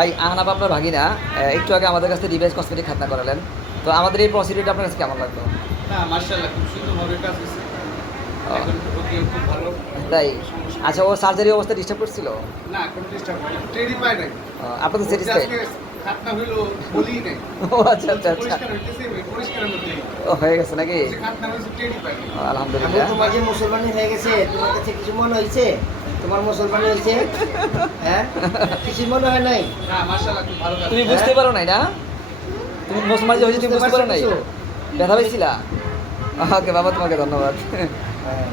ভাই আহনাব আপনার ভাগিনা একটু আগে আমাদের কাছে রিভাইজ কসমেটিক খাতনা করালেন, তো আমাদের এই প্রসিডিউরটা আপনার কাছে কেমন লাগলো? না মাশাআল্লাহ খুব সুন্দরভাবে কাজ হয়েছে। এখন ওকে খুব ভালো। তাই? আচ্ছা, ও সার্জারি অবস্থা ডিস্টার্ব করছিল? না কোনো ডিস্টার্ব নাই। টেরি পায় নাই। আপনার তো ওর যে স্যাটিসফাইড? আজকে খাতনা হইলো বলি নাই। ও আচ্ছা আচ্ছা আচ্ছা, পরিষ্কার হইতেছে পরিষ্কারের মধ্যে। ও হয়ে গেছে নাকি? যে খাতনা হইছে টেরি পায় নাই। এখন আলহামদুলিল্লাহ। তোমার যে মুসলমানি হয়ে গেছে, তোমার কাছে কিছু মনে হয়েছে? তোমার মুসলমানি হয়েছে? হ্যাঁ, কিছু মনে হয় নাই? না মাশাআল্লাহ খুব ভালো কাজ। তুমি বুঝতে পারো নাই না? তুমি মুসলমান যে হয়েছে তুমি বুঝতে পারো নাই? কিছু? ব্যথা পেয়েছিলা? ওকে বাবা, তোমাকে ধন্যবাদ। হ্যাঁ।